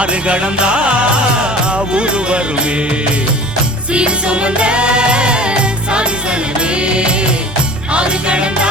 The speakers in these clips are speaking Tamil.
ஆறு கடந்தா ஊரு வருமே சீர் சுமந்த சாதி சனமே ஆறு கடந்தா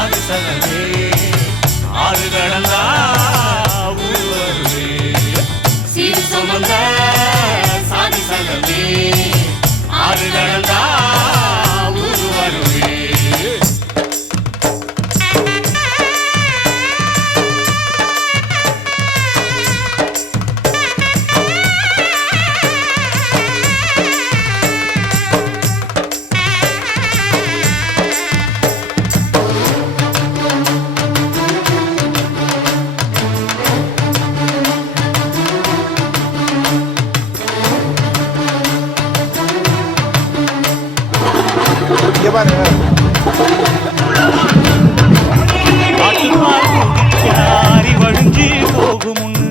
அது சனமே ஆறு கடந்தா இங்க பாருங்க. பாட்டுப்பால் குடிச்சா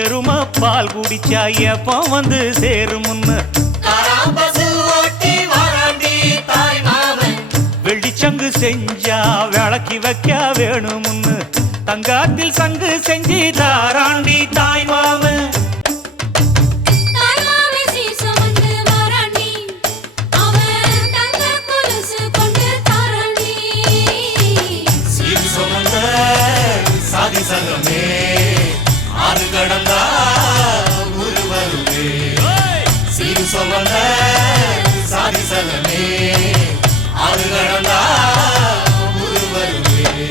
எரும பால் குடிச்சா எப்ப வந்து சேருமுன்னு. வெள்ளிச்சங்கு செஞ்சா விளக்கி வைக்க வேணுமுன்னு. தங்காத்தில் சங்கு செஞ்சு தாராண்டி தாய் மாமன் ஆறு கடந்தா ஊரு வருமே சீர் சுமந்த சாதி ஊரு வருமே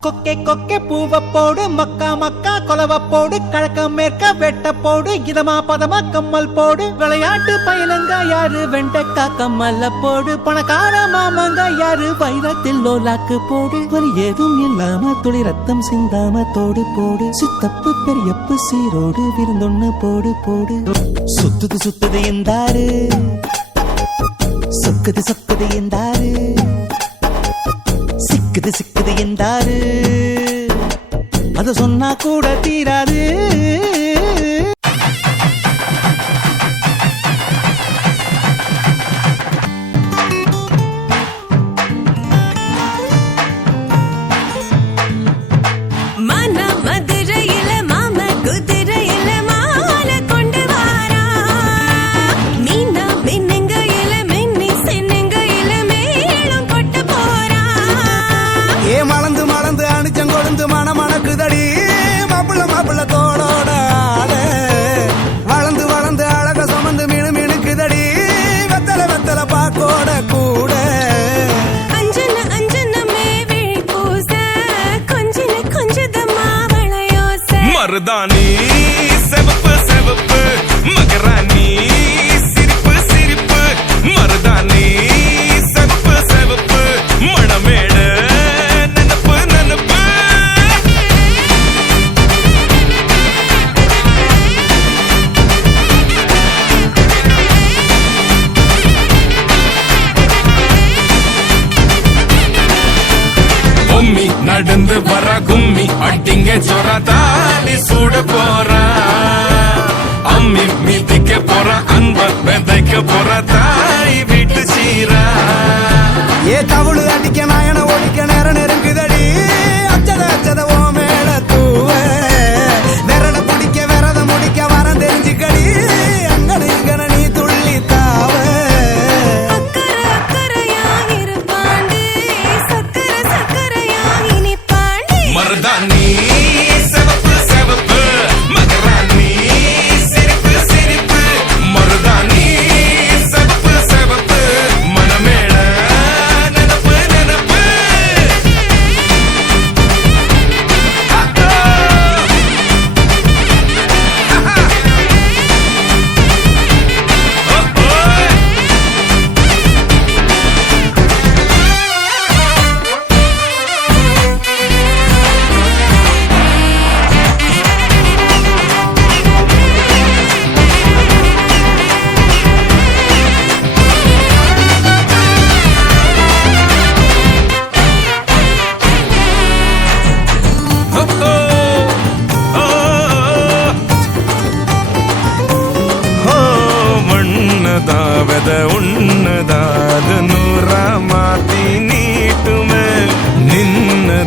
கொக்கே கொக்கே பூவ போடு மக்கா மக்கா கொலவ போடு கிழக்க மேற்க வெட்ட போடு இதமா பதமா கம்மல் போடு விளையாட்டு பயிலங்க யாரு வெண்டக்கா கம்மல்ல போடு பணக்கார மாமங்க யாரு வைரத்தில் லோலாக்கு போடு வலி ஏதும் இல்லாம துளி ரத்தம் சிந்தாம தோடு போடு சித்தப்பு பெரியப்பு சீரோடு விருந்தொன்னு போடு போடு. சுத்துது சுத்துது இந்தாரு சொக்குது சொக்குது இந்தாரு சிக்குது சிக்குது என்றாரு அத சொன்னா கூட தீராது. விதைக்க போற தாய் வீட்டு சீரா. ஏ தவ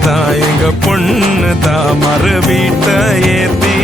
தான் எங்க பொண்ணு தான் மறு வீட்டை ஏத்தி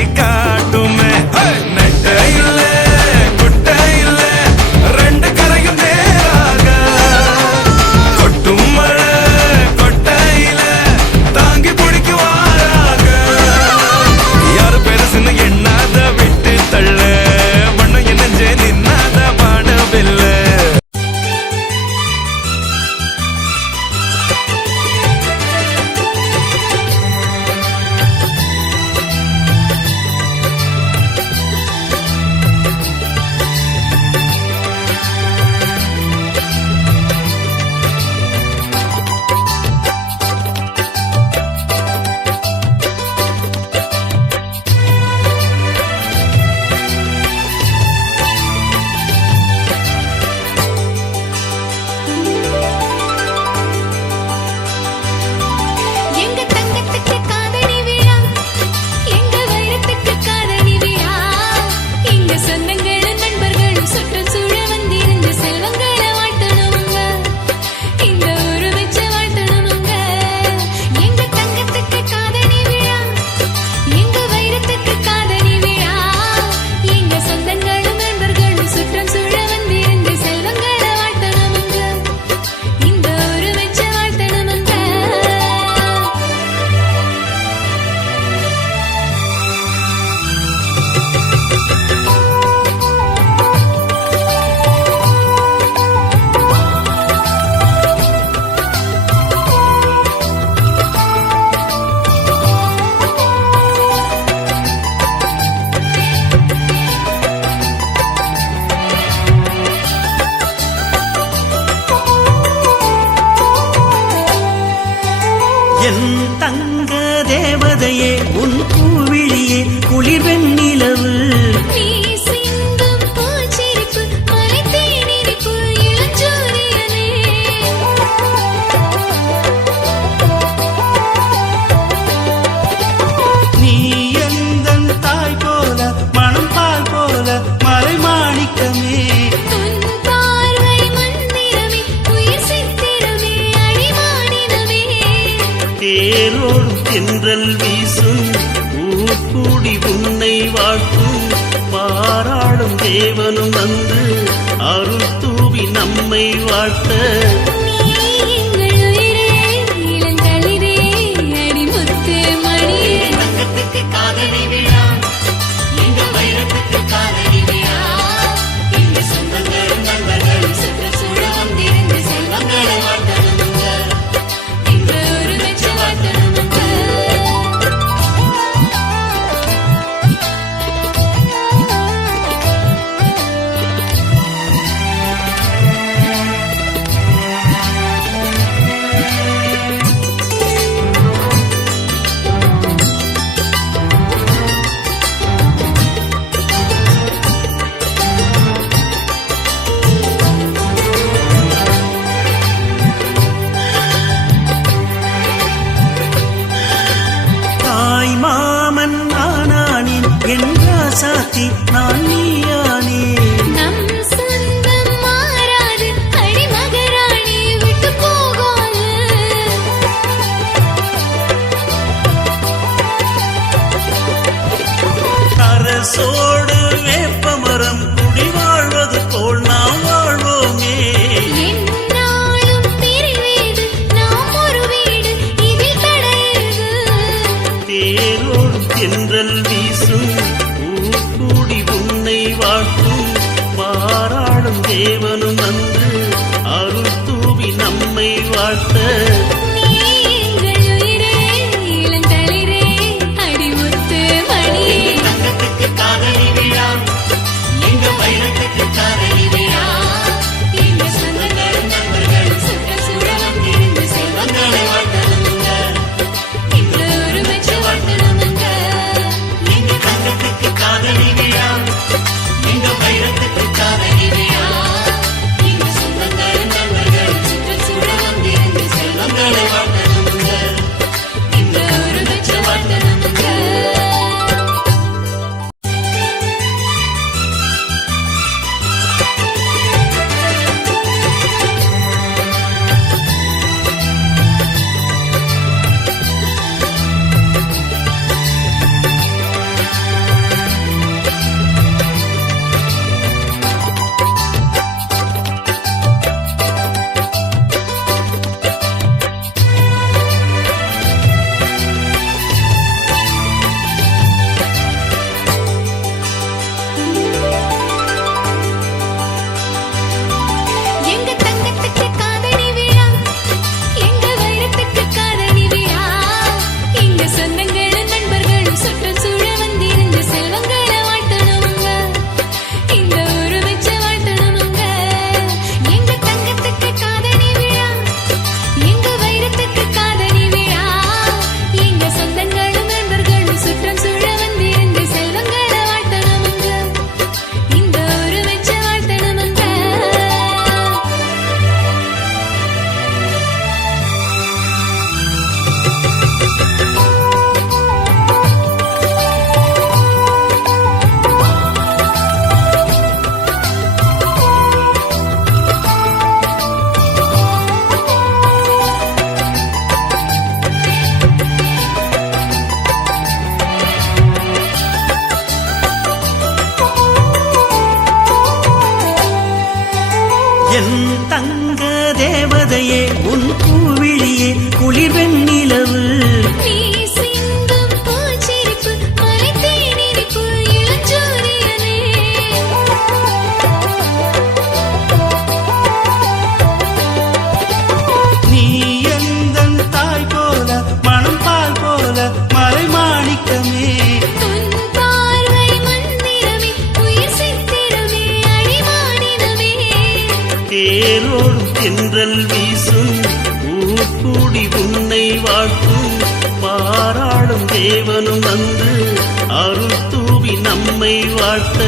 குளிர் வெண்ணிலவு நீ கூடி உன்னை வாழ்த்தும் பாராளும் தேவனும் வந்து அருள் தூவி நம்மை வாழ்த்த. நோக்கி நான் வாழ்த்தும் பாராடும் தேவனும் வந்து அருள் தூவி நம்மை வாழ்த்த. தென்றல் வீசும் ஊக்கூடி உன்னை வாழ்த்தும். பாராடும் தேவனும் வந்து அருள் தூவி நம்மை வாழ்த்த.